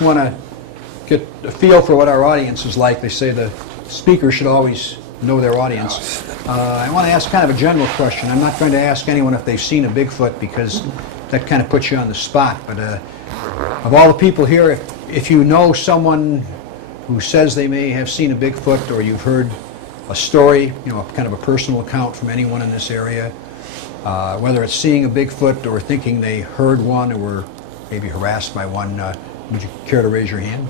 just want to get a feel for what our audience is like. They say the speaker should always know their audience. I want to ask kind of a general question. I'm not going to ask anyone if they've seen a Bigfoot because that kind of puts you on the spot. But of all the people here, if you know someone who says they may have seen a Bigfoot, or you've heard a story, you know, kind of a personal account from anyone in this area, whether it's seeing a Bigfoot or thinking they heard one or were maybe harassed by one, would you care to raise your hand?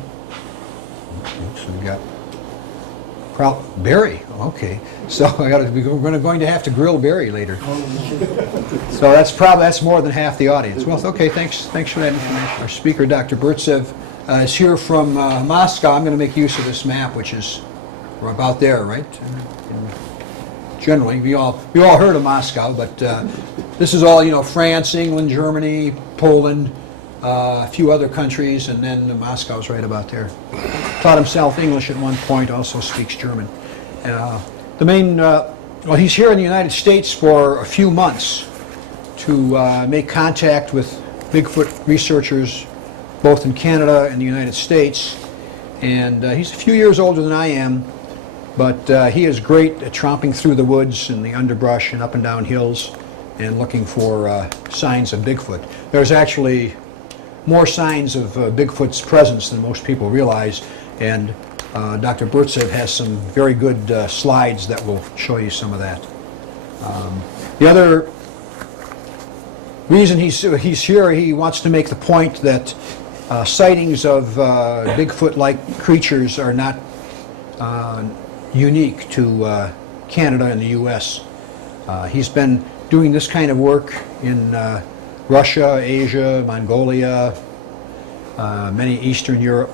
So we got Barry. Okay, so we're going to have to grill Barry later. So that's more than half the audience. Well, okay, thanks for that information. Our speaker, Dr. Burtsev, is here from Moscow. I'm going to make use of this map, which is about there, right? Generally, we all heard of Moscow, but this is all, you know, France, England, Germany, Poland, a few other countries, and then Moscow's right about there. Taught himself English at one point, also speaks German. Well, he's here in the United States for a few months to make contact with Bigfoot researchers both in Canada and the United States. And he's a few years older than I am, but he is great at tromping through the woods and the underbrush and up and down hills and looking for signs of Bigfoot. There's actually more signs of Bigfoot's presence than most people realize, and Dr. Burtsev has some very good slides that will show you some of that. The other reason he's here, he wants to make the point that sightings of Bigfoot-like creatures are not unique to Canada and the U.S. He's been doing this kind of work in Russia, Asia, Mongolia, many Eastern Europe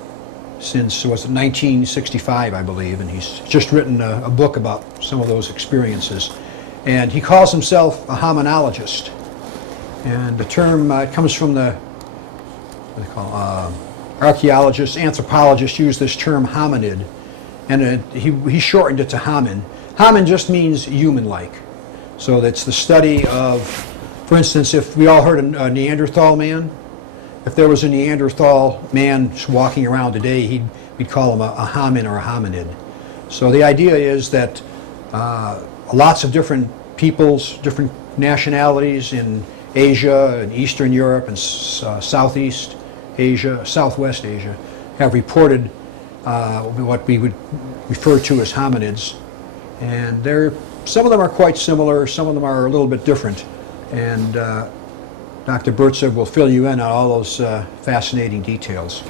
since, was it 1965, I believe, and he's just written a book about some of those experiences. And he calls himself a hominologist. And the term comes from the, what do they call, archaeologists, anthropologists use this term hominid, and he shortened it to homin. Homin just means human-like. So that's the study of, for instance, if we all heard a Neanderthal man, if there was a Neanderthal man walking around today, we'd call him a homin or a hominid. So the idea is that lots of different peoples, different nationalities in Asia and Eastern Europe and Southeast Asia, Southwest Asia, have reported what we would refer to as hominids. And some of them are quite similar, some of them are a little bit different. And Dr. Burtsev will fill you in on all those fascinating details.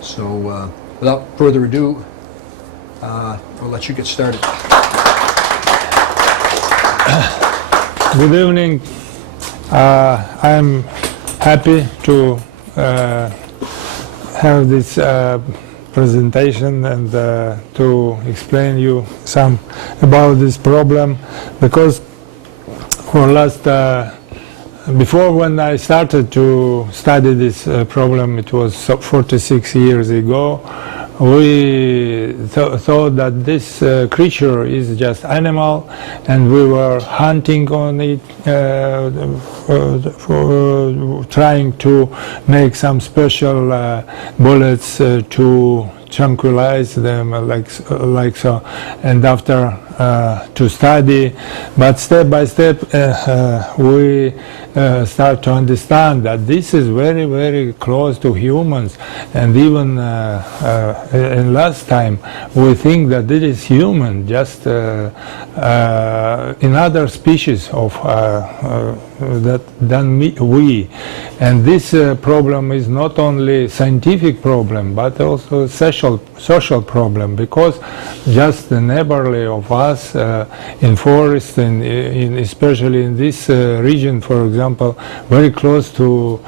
So without further ado, we'll let you get started. Good evening. I'm happy to have this presentation and to explain you some about this problem, because for last before when I started to study this problem, it was 46 years ago, we thought that this creature is just animal, and we were hunting on it, trying to make some special bullets to tranquilize them, like so. And after to study, but step by step we start to understand that this is very, very close to humans, and even in last time we think that it is human, just another species of than we. And this problem is not only scientific problem but also social problem, because just the neighborly of us in forests and especially in this region, for example, very close to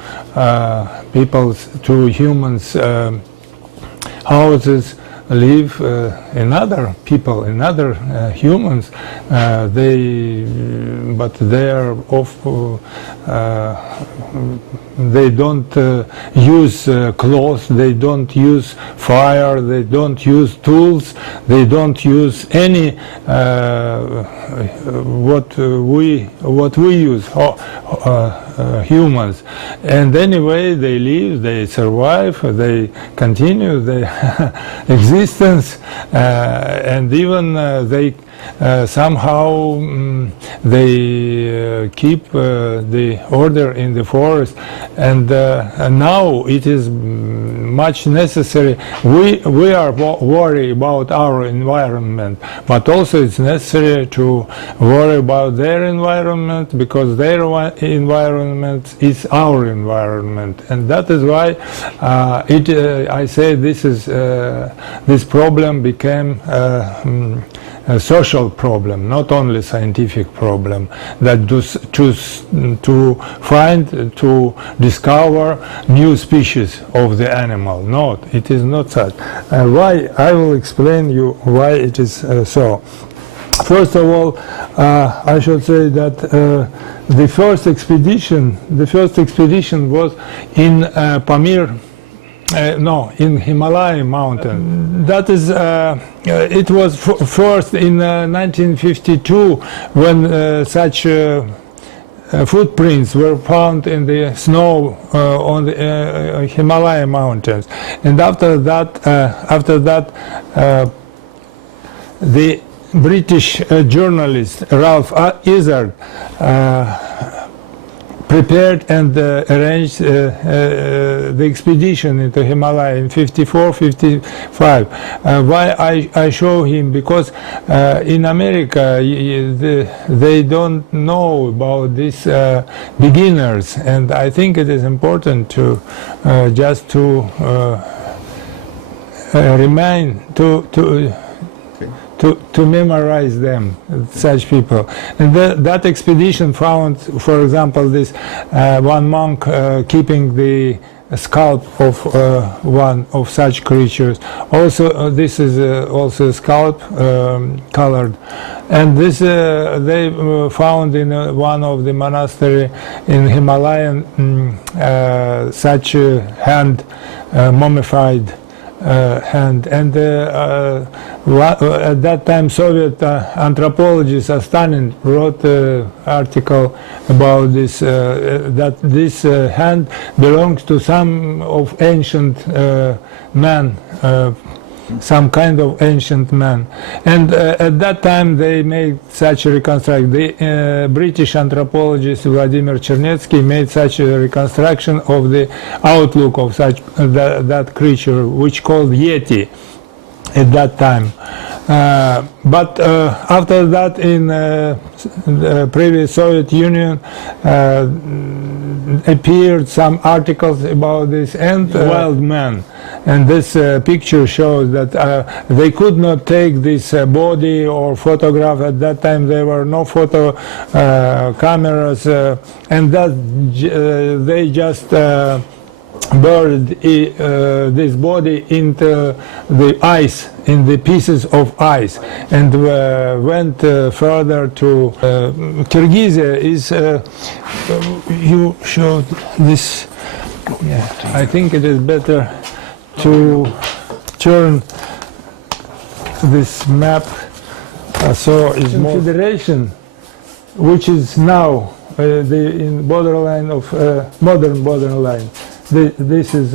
humans' houses, live another people, another humans. But they are they don't use clothes, they don't use fire, they don't use tools, they don't use any what we use. humans. And anyway, they live, they survive, they continue their existence, and even they somehow they keep the order in the forest, and now it is much necessary. We are worried about our environment, but also it's necessary to worry about their environment, because their environment is our environment, and that is why I say this problem became a social problem, not only scientific problem, that choose to find, to discover new species of the animal. No, it is not such. Why? I will explain you why it is so. First of all, I should say that the first expedition was in Pamir. In Himalayan mountain. That is, it was first in 1952 when such footprints were found in the snow on the Himalayan mountains, and after that, the British journalist Ralph Izard prepared and arranged the expedition into Himalaya in 54-55. Why I show him? Because in America they don't know about these beginners, and I think it is important to just to remind to memorize them, such people. And that expedition found, for example, this one monk keeping the scalp of one of such creatures. Also, this is also a scalp colored. And this they found in one of the monastery in Himalayan such a hand, mummified hand, and at that time Soviet anthropologist Astanin wrote an article about this, that this hand belongs to some of ancient man, some kind of ancient man. And at that time they made such a reconstruction. The British anthropologist Vladimir Chernetsky made such a reconstruction of the outlook of such that creature, which called Yeti at that time. But after that, in the previous Soviet Union, appeared some articles about this and wild man. And this picture shows that they could not take this body or photograph. At that time there were no photo cameras, and that they just buried this body into the ice, in the pieces of ice, and went further to Kyrgyzia. Is you showed this? Yeah, I think it is better to turn this map so it's more consideration, which is now in borderline of modern borderline. This is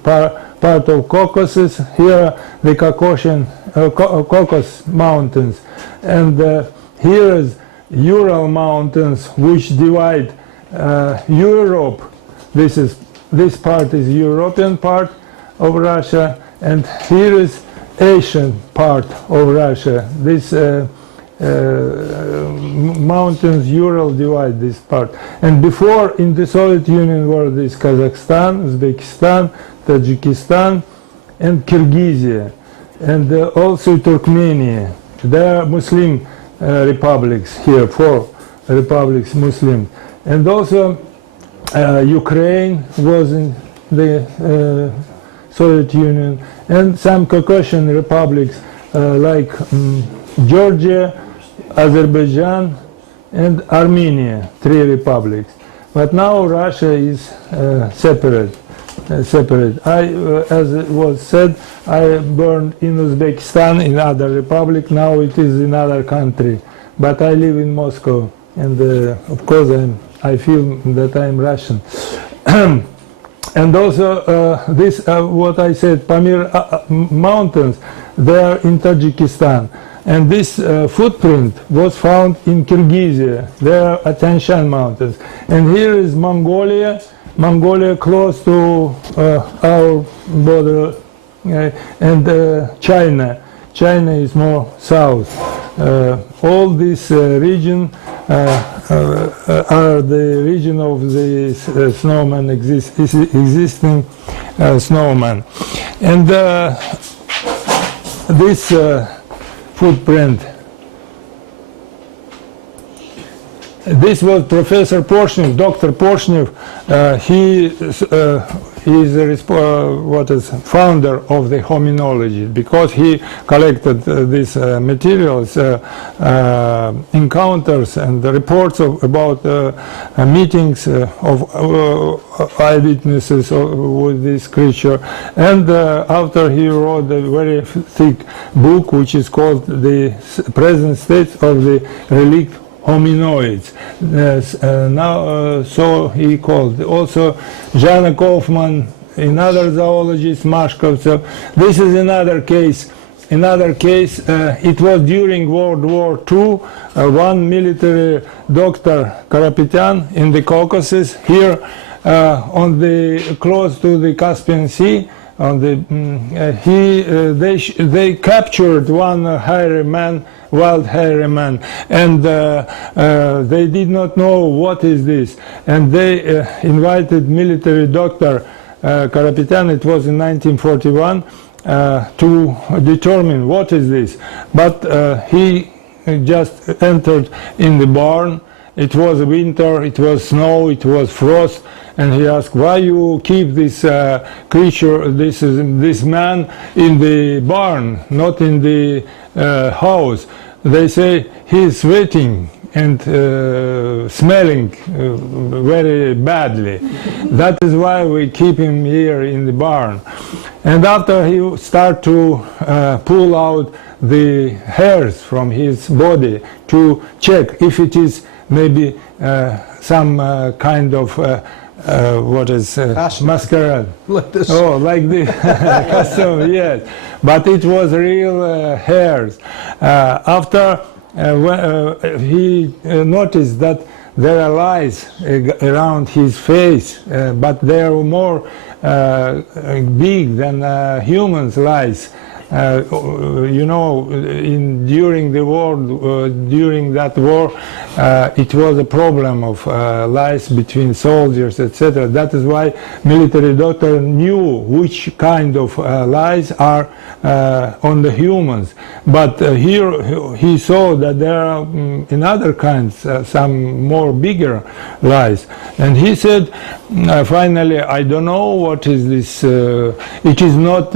part of Caucasus. Here the Caucasus Mountains, and here is Ural Mountains, which divide Europe. This part is European part of Russia, and here is Asian part of Russia. This mountains, Ural divide this part. And before, in the Soviet Union were this Kazakhstan, Uzbekistan, Tajikistan, and Kyrgyzia, and also Turkmenia. There are Muslim republics here, 4 republics Muslim. And also Ukraine was in the Soviet Union, and some Caucasian republics like Georgia, Azerbaijan, and Armenia, 3 republics. But now Russia is separate. As it was said, I burned in Uzbekistan, in other republic. Now it is in other country. But I live in Moscow, and of course I feel that I'm Russian. And also this, what I said, Pamir mountains, they are in Tajikistan. And this footprint was found in Kyrgyzia. There are Atanshan mountains. And here is Mongolia, Mongolia close to our border, and China. China is more south. All this region are the region of the snowman, existing snowman. And this footprint, this was Professor Porshnev, Dr. Porshnev. He is what is founder of the hominology, because he collected these materials, encounters and the reports about meetings of eyewitnesses with this creature. And after he wrote a very thick book which is called The Present State of the Relict Hominoids. So he called. Also Zana Kaufman, another zoologist, Mashkovtsev. This is another case. It was during World War II. One military doctor, Karapetyan, in the Caucasus, here on the close to the Caspian Sea. On the they captured one hairy man, wild hairy man, and they did not know what is this, and they invited military doctor Karapetyan, it was in 1941, to determine what is this. But he just entered in the barn. It was winter, it was snow, it was frost, and he asked, why you keep this creature, this man in the barn, not in the house? They say he's sweating and smelling very badly. That is why we keep him here in the barn. And after he started to pull out the hairs from his body to check if it is maybe some kind of what is masquerade. Like this. Oh, like this costume, yes. But it was real hairs. After he noticed that there are lice around his face, but they are more big than humans' lice. You know, during the war, during that war, it was a problem of lies between soldiers, etc. That is why military doctor knew which kind of lies are on the humans. But here he saw that there are in other kinds some more bigger lies, and he said, finally, I don't know what is this. It is not.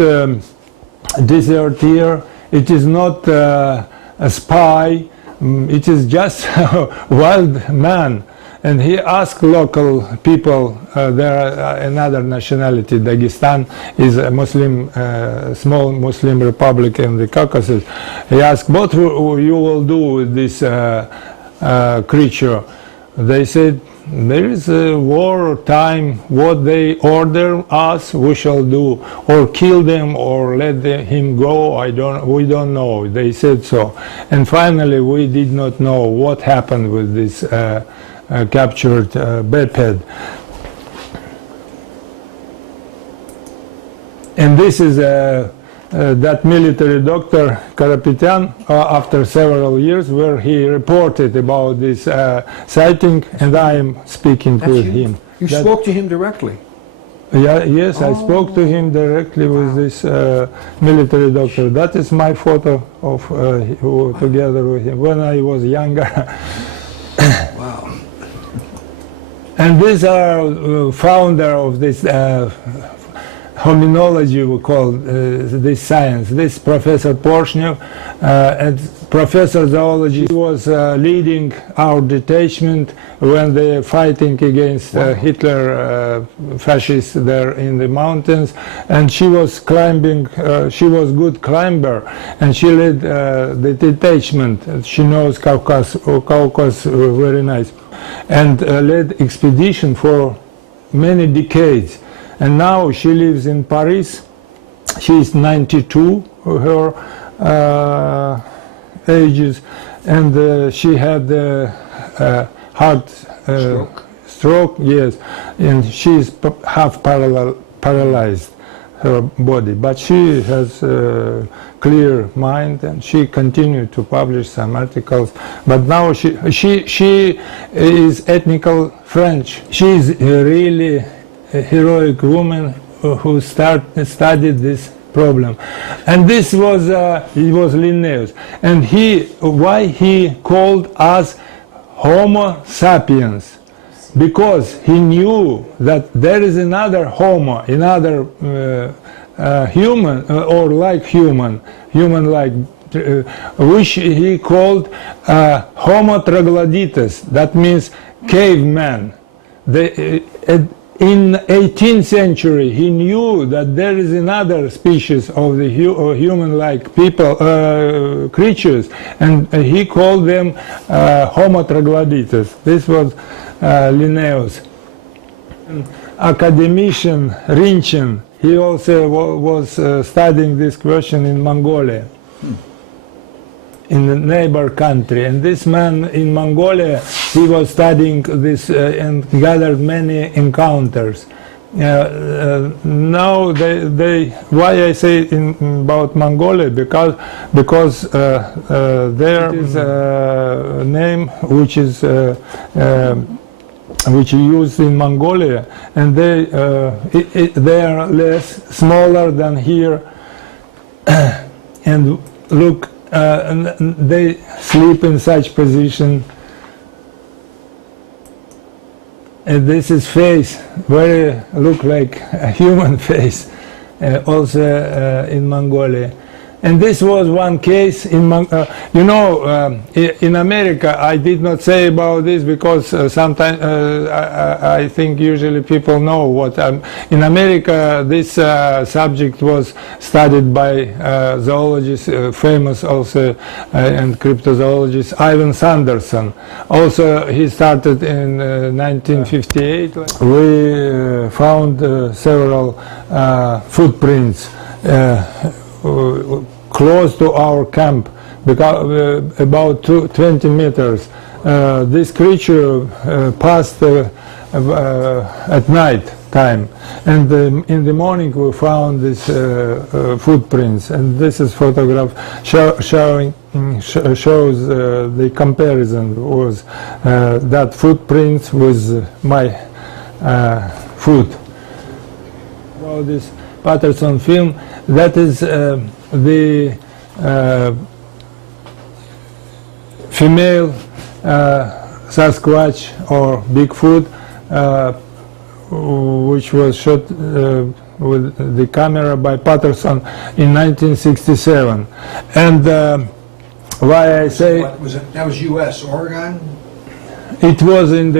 Deserter, it is not a spy, it is just a wild man. And he asked local people, there are another nationality, Dagestan is a Muslim, small Muslim republic in the Caucasus. He asked, what you will do with this creature? They said, there is a war time, what they order us, we shall do, or kill them, or let him go, we don't know, they said so. And finally we did not know what happened with this captured biped. And this is that military doctor Karapetyan, after several years, where he reported about this sighting, and I am speaking with him. You spoke to him directly? Yeah, yes, I spoke to him directly with this military doctor. That is my photo of together with him when I was younger. Wow. And these are founder of this hominology, we call this science. This Professor Porshnev, and Professor Zoology, was leading our detachment when they were fighting against Hitler fascists there in the mountains, and she was climbing, she was good climber, and she led the detachment. She knows Caucasus very nice, and led expedition for many decades. And now she lives in Paris. She is 92, her ages, and she had heart stroke, yes, and she is half paralyzed, her body, but she has a clear mind, and she continued to publish some articles. But now she is ethnical French. She is really a heroic woman who studied this problem, and this was he was Linnaeus, and why he called us Homo sapiens, because he knew that there is another Homo, another human or like human like, which he called Homo troglodytes. That means caveman. In 18th century, he knew that there is another species of the human-like people, creatures, and he called them Homo troglodytes. This was Linnaeus. Academician Rinchen, he also was studying this question in Mongolia, in the neighbor country, and this man in Mongolia, he was studying this and gathered many encounters. Now why I say about Mongolia, because there is a name which is which is used in Mongolia, and they are less smaller than here, and look. They sleep in such position, and this is face, very look like a human face, also in Mongolia. And this was one case in in America. I did not say about this because sometimes I think usually people know what. In America, this subject was studied by zoologists, famous also and cryptozoologist Ivan Sanderson. Also, he started in 1958. We found several footprints close to our camp, because about 20 meters. This creature passed at night time, and in the morning we found these footprints, and this is photograph shows the comparison was that footprints with my foot. Well, this Patterson film, that is the female Sasquatch or Bigfoot, which was shot with the camera by Patterson in 1967. And why I say that was U.S. Oregon. It was in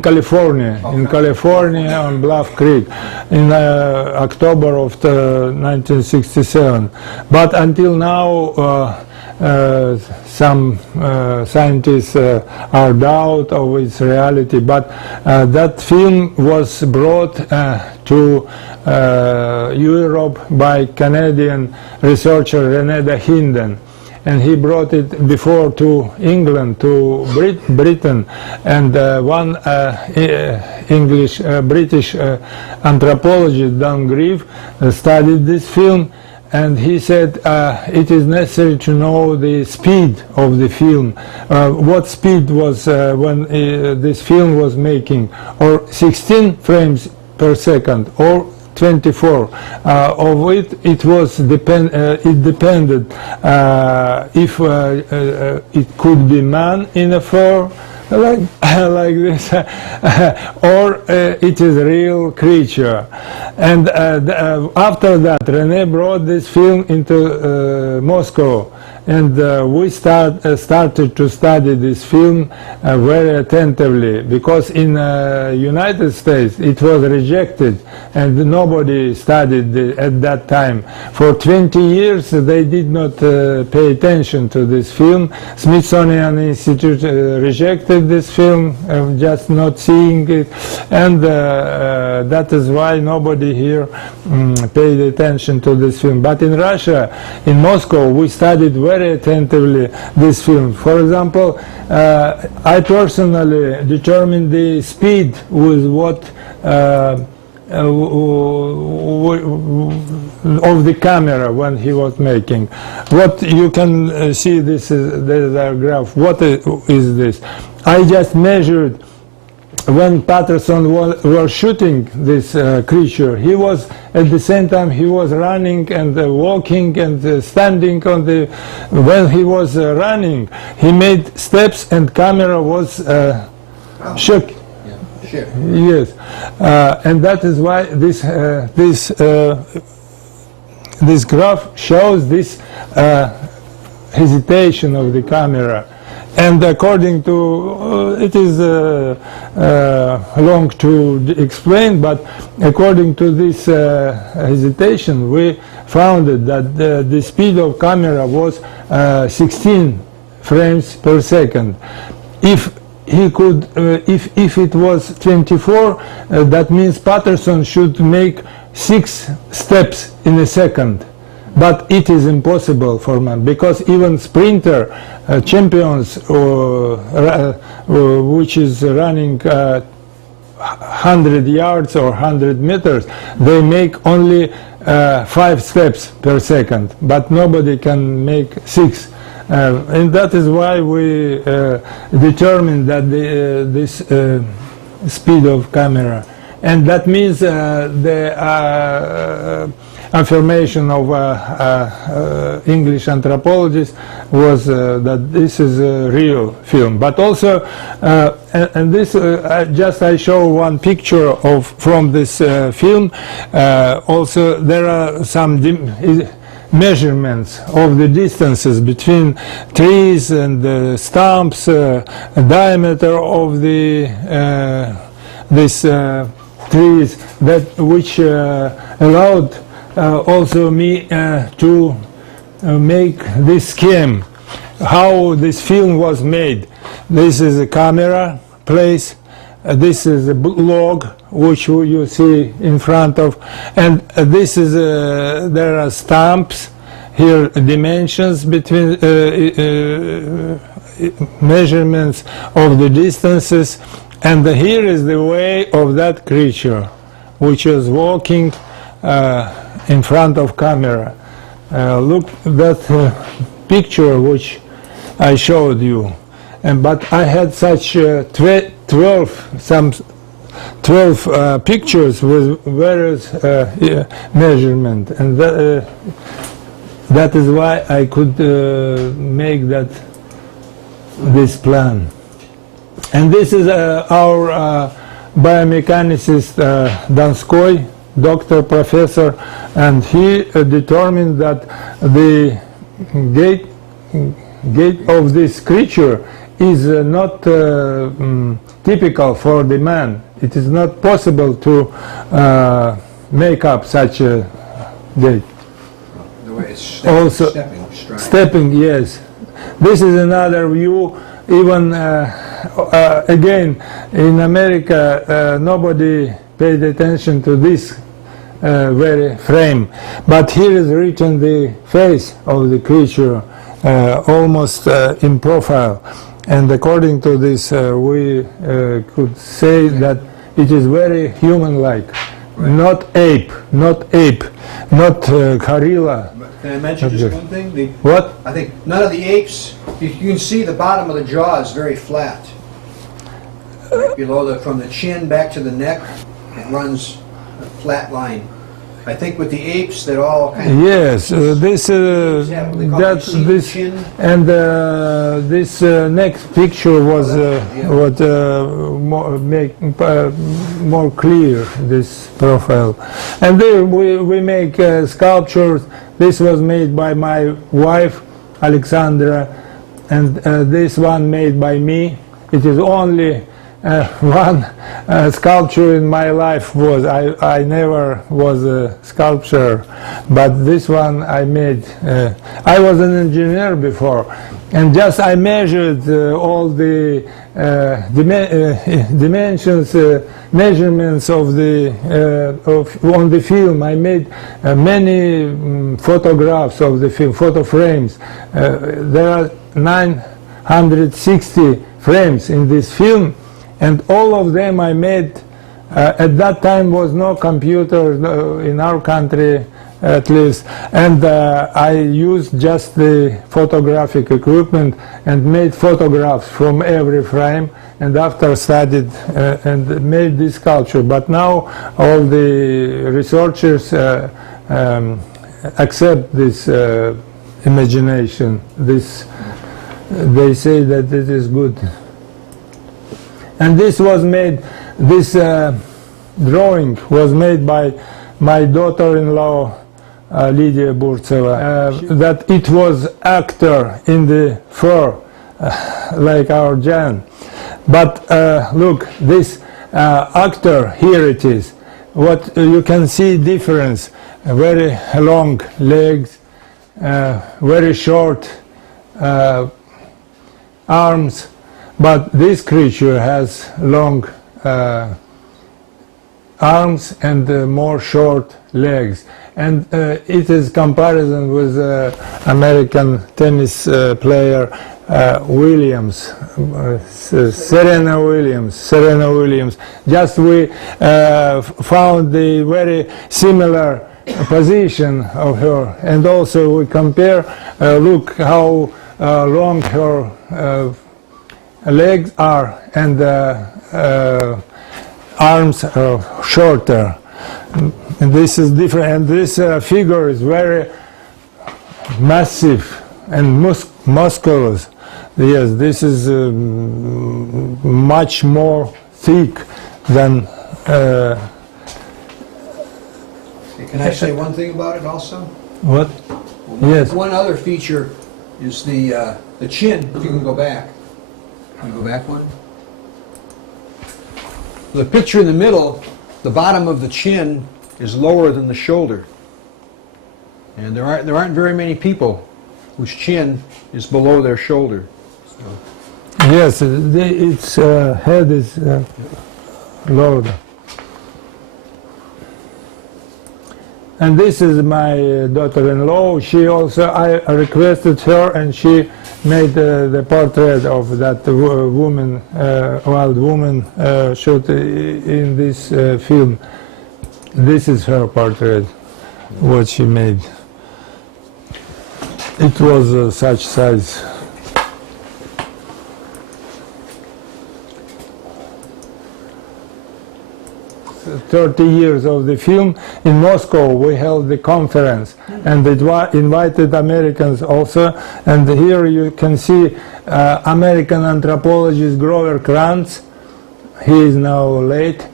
California, on Bluff Creek, in October of 1967. But until now, some scientists are doubt of its reality. But that film was brought to Europe by Canadian researcher René de Hinden. And he brought it before to England, to Britain, and one British anthropologist, Dan Grieve, studied this film, and he said it is necessary to know the speed of the film, what speed was when this film was making, or 16 frames per second, or 24. Of it was it depended if it could be man in a fur like like this, or it is a real creature. And after that, René brought this film into Moscow, and we started to study this film very attentively, because in United States it was rejected and nobody studied at that time. For 20 years they did not pay attention to this film. Smithsonian Institute rejected this film, just not seeing it, and that is why nobody here paid attention to this film. But in Russia, in Moscow, we studied very attentively this film. For example, I personally determined the speed with what of the camera when he was making. What you can see, this is the graph. What is this? I just measured when Patterson was shooting this creature. He was at the same time he was running and walking and standing on the. When he was running, he made steps and camera was shook. Sure. Yes, and that is why this graph shows this hesitation of the camera. And according to, it is long to explain, but according to this hesitation, we found that the speed of camera was 16 frames per second. If he could, if it was 24, that means Patterson should make 6 steps in a second. But it is impossible for man, because even sprinter champions, which is running 100 yards or 100 meters, they make only 5 steps per second, but nobody can make 6. And that is why we determined that this speed of camera. And that means the affirmation of English anthropologist was that this is a real film. But also, and this I show one picture of from this film. Also, there are some measurements of the distances between trees and the stumps, diameter of the these trees, that which allowed also me to make this scheme, how this film was made. This is a camera place, this is a log which you see in front of, and this is there are stamps here, dimensions between measurements of the distances, and here is the way of that creature which is walking in front of camera. Look that picture which I showed you, but I had such 12 pictures with various measurement, and that is why I could make this plan. And this is our biomechanicist Donskoy, doctor, professor, and he determined that the gait of this creature is not typical for the man. It is not possible to make up such a gait. The way it's Also, stepping, yes. This is another view. Even again, in America, nobody paid attention to this very frame. But here is written the face of the creature, almost in profile. And according to this, we could say that it is very human-like. Right. Not ape, not gorilla. Can I mention just one thing? What? I think none of the apes, you can see the bottom of the jaw is very flat. Right below from the chin back to the neck, it runs a flat line. I think with the apes that all kind of... Yes, this have what they call that's a this, chin. and this next picture was what make more clear this profile. And then we make sculptures. This was made by my wife Alexandra, and this one made by me. It is only one sculpture in my life. Was I never was a sculptor, but this one I made. I was an engineer before, and just I measured all the dimensions, measurements of the on the film. I made many photographs of the film, photo frames. There are 960 frames in this film. And all of them I made, at that time was no computer in our country at least, and I used just the photographic equipment and made photographs from every frame, and after studied and made this sculpture. But now all the researchers accept this imagination. They say that it is good. And this was made, this drawing was made by my daughter-in-law, Lydia Burtseva, that it was actor in the fur, like our Jan. But look, this actor, here it is. What you can see difference, very long legs, very short arms. But this creature has long arms and more short legs, and it is comparison with American tennis player Williams, Serena Williams. Just we found the very similar position of her, and also we compare. Look how long her legs are, and arms are shorter. And this is different, and this figure is very massive and musculous. Yes, this is much more thick than... Can I say one thing about it also? What? Yes. One other feature is the chin, if you can go back. Can you go back one? The picture in the middle, the bottom of the chin is lower than the shoulder. And there aren't very many people whose chin is below their shoulder. So. Yes, its head is lower. And this is my daughter-in-law. She also, I requested her, and she made the portrait of that woman, wild woman, shot in this film. This is her portrait, what she made. It was such size. 30 years of the film. In Moscow we held the conference, and it invited Americans also, and here you can see American anthropologist Grover Krantz. He is now late,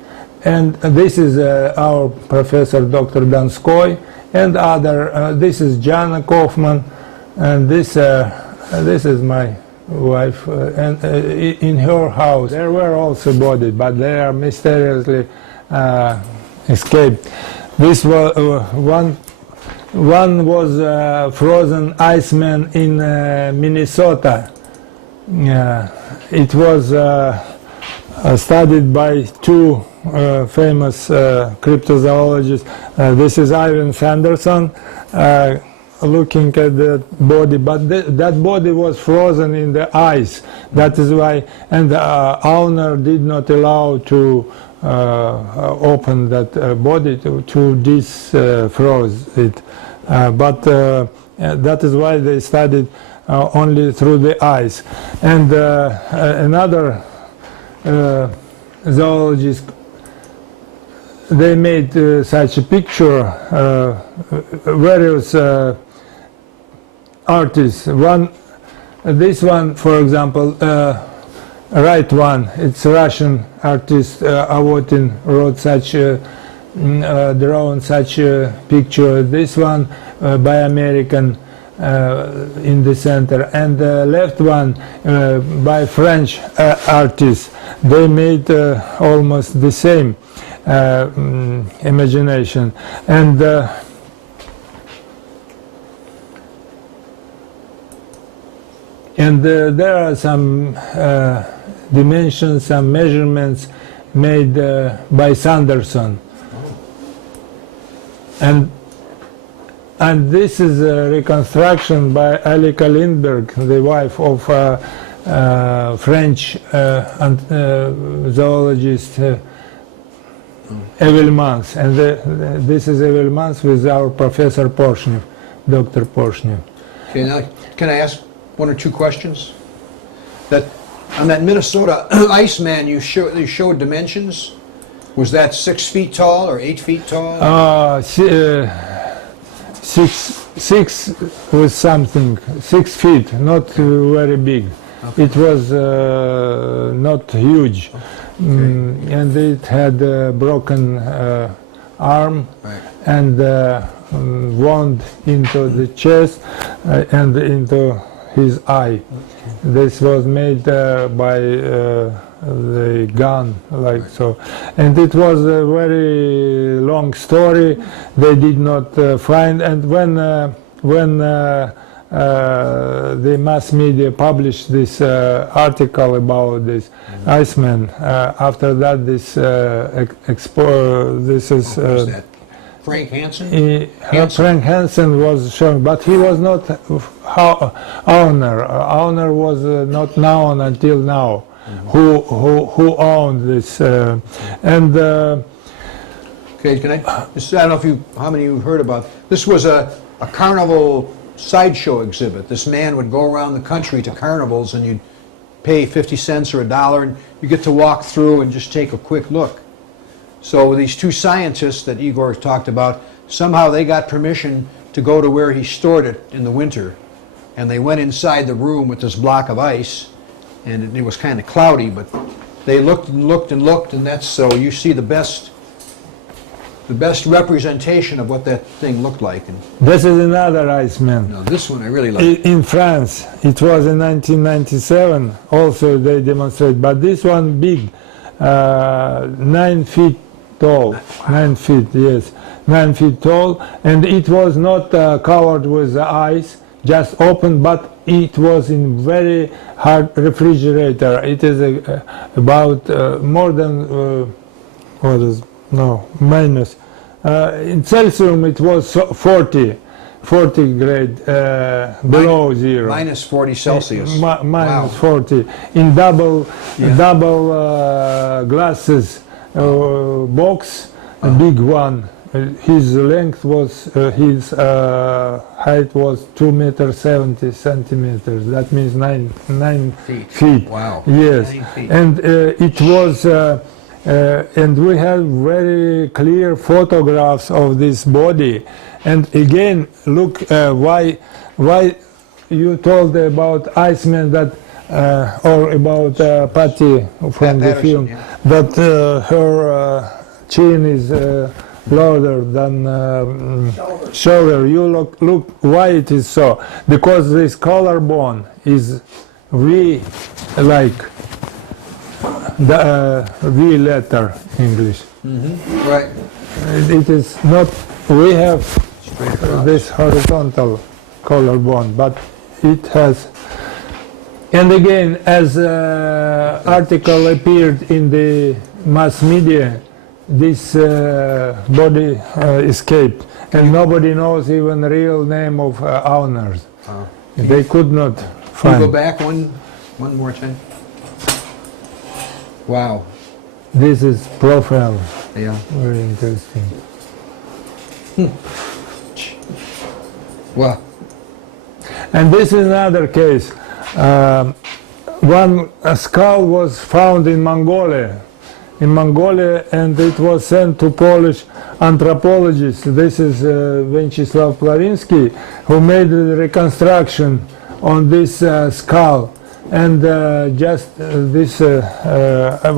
and this is our professor Dr. Donskoy, and other, this is Zana Kaufman, and this is my wife, and in her house there were also bodies, but they are mysteriously escaped. This was one was frozen iceman in Minnesota. It was studied by two famous cryptozoologists. This is Ivan Sanderson looking at the body, but that body was frozen in the ice. That is why, and the owner did not allow to open that body to defroze it. But that is why they studied only through the ice. And another zoologist they made such a picture, various artists. This one, for example, right one, it's Russian artist Avotin wrote such drawn such a picture. This one by American in the center, and the left one by French artists. They made almost the same imagination, and there are some dimensions, some measurements made by Sanderson, and this is a reconstruction by Alika Lindbergh, the wife of French zoologist Evelmans, and this is Evelmans with our Professor Porshnev, Dr. Porshnev. Okay, now can I ask one or two questions? That on that Minnesota Iceman, you showed dimensions. Was that 6 feet tall or 8 feet tall? Six with something, 6 feet, not very big. Okay. It was not huge, okay. And it had a broken arm, right, and wound into the chest and into his eye. Okay. This was made by the gun, like so, and it was a very long story. They did not find, and when the mass media published this article about this Iceman, after that this this is Frank Hansen? Frank Hansen was shown, but he was not owner. Owner was not known until now. Mm-hmm. Who owned this? Okay, can I don't know if how many of you heard about this? Was a carnival sideshow exhibit. This man would go around the country to carnivals, and you'd pay 50 cents or $1, and you get to walk through and just take a quick look. So these two scientists that Igor talked about, somehow they got permission to go to where he stored it in the winter, and they went inside the room with this block of ice, and it was kind of cloudy, but they looked and looked and looked, and that's so you see the best representation of what that thing looked like. And this is another Iceman. No, this one I really like. In France, it was in 1997. Also, they demonstrate, but this one big, 9 feet tall. 9 feet, yes, 9 feet tall, and it was not covered with ice, just open, but it was in very hard refrigerator. It is about more than minus. In Celsius it was 40 grade below zero. Minus 40 Celsius. Minus Wow. 40. In double glasses box, a big one. His length was, his height was 2.70 meters. That means 9 feet. Wow. Yes. 9 feet. And it was, and we have very clear photographs of this body. And again, look why you told about Iceman that, or about Patty from the Patterson, film, yeah, that her chin is lower than shoulder. You look why it is so, because this collarbone is like the V letter English. Mm-hmm. Right. It is not, we have this horizontal collarbone, but it has. And again, as article appeared in the mass media, this body escaped, and nobody knows even the real name of owners. They could not find. Can you go back one more time? Wow. This is profile. Yeah. Very interesting. Wow. And this is another case. A skull was found in Mongolia. in Mongolia, and it was sent to Polish anthropologists. This is Vyacheslav Plavinsky, who made the reconstruction on this skull. And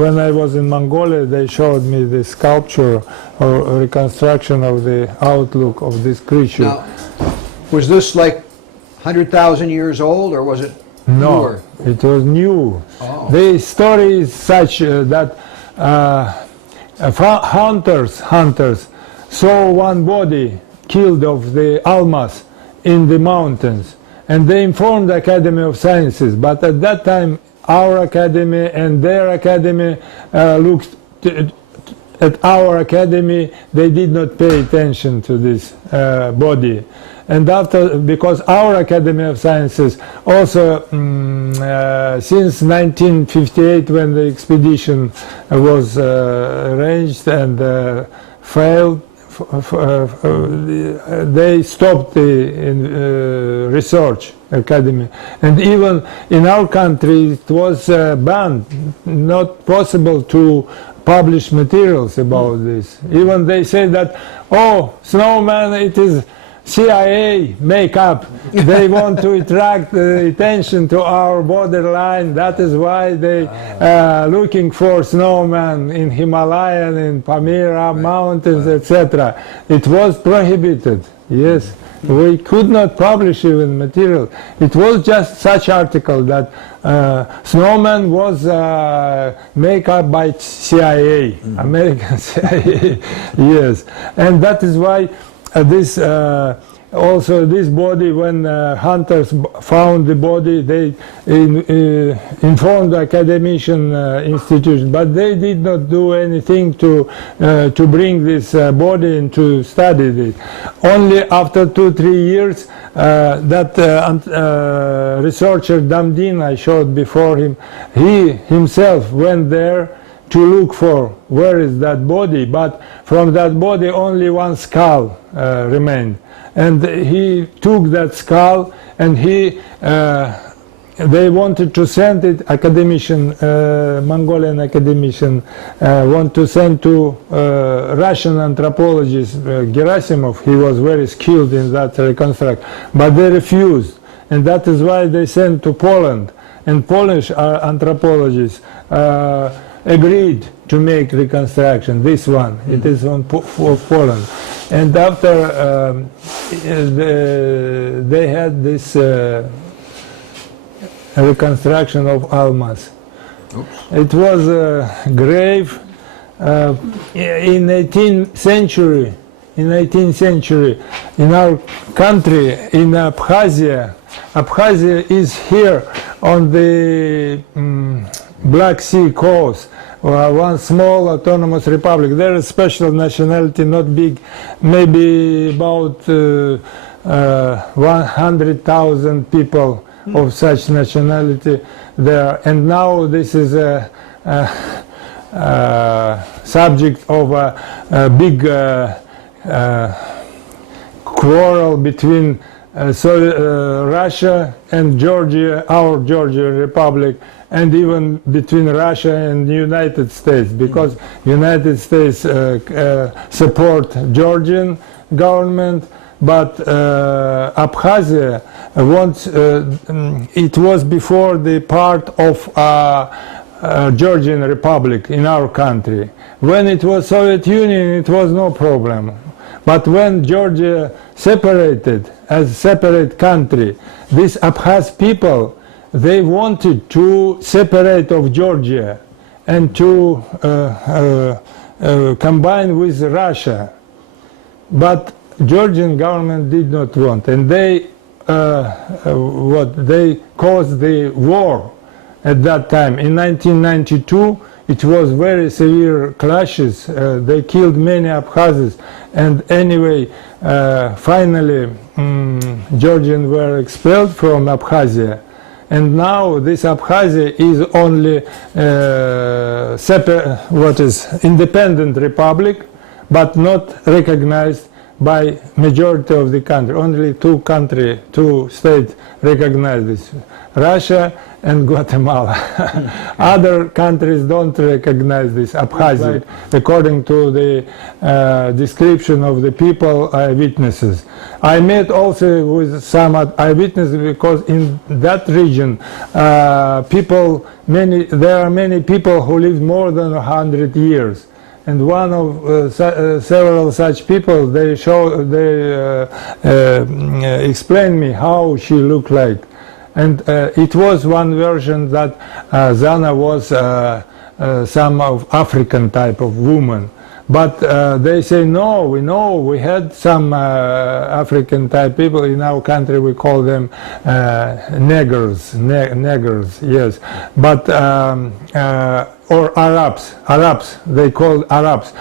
when I was in Mongolia, they showed me the sculpture or reconstruction of the outlook of this creature. Now, was this like 100,000 years old, or was it No, newer? it was new. Oh. The story is such that hunters saw one body killed of the almas in the mountains, and they informed the Academy of Sciences. But at that time, our academy and their academy looked at our academy. They did not pay attention to this body. And after, because our Academy of Sciences also, since 1958, when the expedition was arranged and failed, they stopped the research academy. And even in our country, it was banned, not possible to publish materials about this. Even they say that, oh, snowman, it is CIA makeup. They want to attract the attention to our borderline. That is why they looking for snowmen in Himalayan, in Pamira mountains, etc. It was prohibited. Yes, we could not publish even material. It was just such article that snowman was makeup by CIA, American CIA. Yes, and that is why. Also this body, when hunters found the body, they informed the academician institution, but they did not do anything to bring this body and to study it. Only after 2-3 years, that researcher Damdin I showed before him, he himself went there to look for where is that body, but from that body only one skull remained. And he took that skull and they wanted to send it, academician, Mongolian academician, want to send to Russian anthropologist Gerasimov. He was very skilled in that reconstruction, but they refused. And that is why they sent to Poland. And Polish anthropologists agreed to make reconstruction, this one, it is for Poland. And after they had this reconstruction of almas. Oops. It was a grave in 18th century. In 18th century, in our country, in Abkhazia. Abkhazia is here on the Black Sea coast, one small autonomous republic. There is special nationality, not big, maybe about 100,000 people of such nationality there. And now this is a subject of a big quarrel between Russia and Georgia, our Georgia Republic, and even between Russia and the United States, because United States support Georgian government, but Abkhazia wants, it was before the part of Georgian Republic in our country. When it was Soviet Union, it was no problem. But when Georgia separated as a separate country, these Abkhaz people, they wanted to separate of Georgia and to combine with Russia. But Georgian government did not want, and they they caused the war at that time. In 1992, it was very severe clashes. They killed many Abkhazes, and anyway, finally, Georgians were expelled from Abkhazia. And now this Abkhazia is only separate, independent republic, but not recognized by majority of the country. Only two states recognize this: Russia and Guatemala. Other countries don't recognize this, Abkhazia, according to the description of the people, eyewitnesses. I met also with some eyewitnesses because in that region, there are many people who lived more than 100 years. And one of several such people, they explained me how she looked like. And it was one version that Zana was some of African type of woman. But they say, no, we know, we had some African type people. In our country we call them neggers, yes. But, or Arabs, they called Arabs.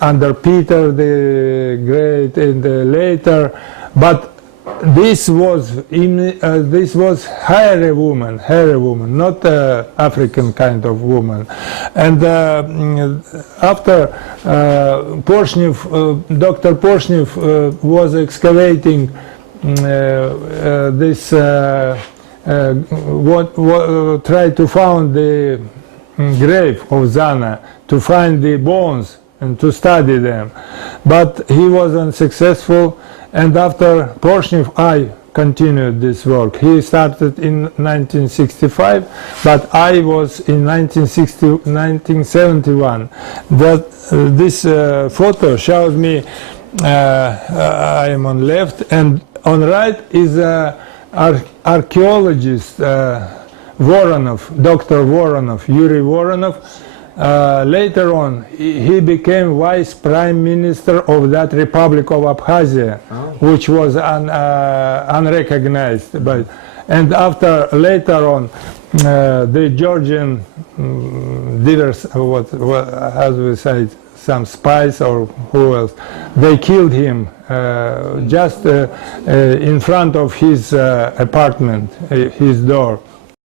Under Peter the Great and later, but this was hairy woman, not African kind of woman. And after Dr. Porshnev was excavating this, tried to find the grave of Zana, to find the bones and to study them, but he was unsuccessful. And after Porshnev, I continued this work. He started in 1965, but I was in 1971. This photo shows me, I am on left, and on right is archaeologist Voronov, Dr. Voronov, Yuri Voronov. Later on, he became vice prime minister of that Republic of Abkhazia, which was unrecognized. And after, later on, the Georgian leaders, how do we say, some spies or who else, they killed him just in front of his apartment, his door.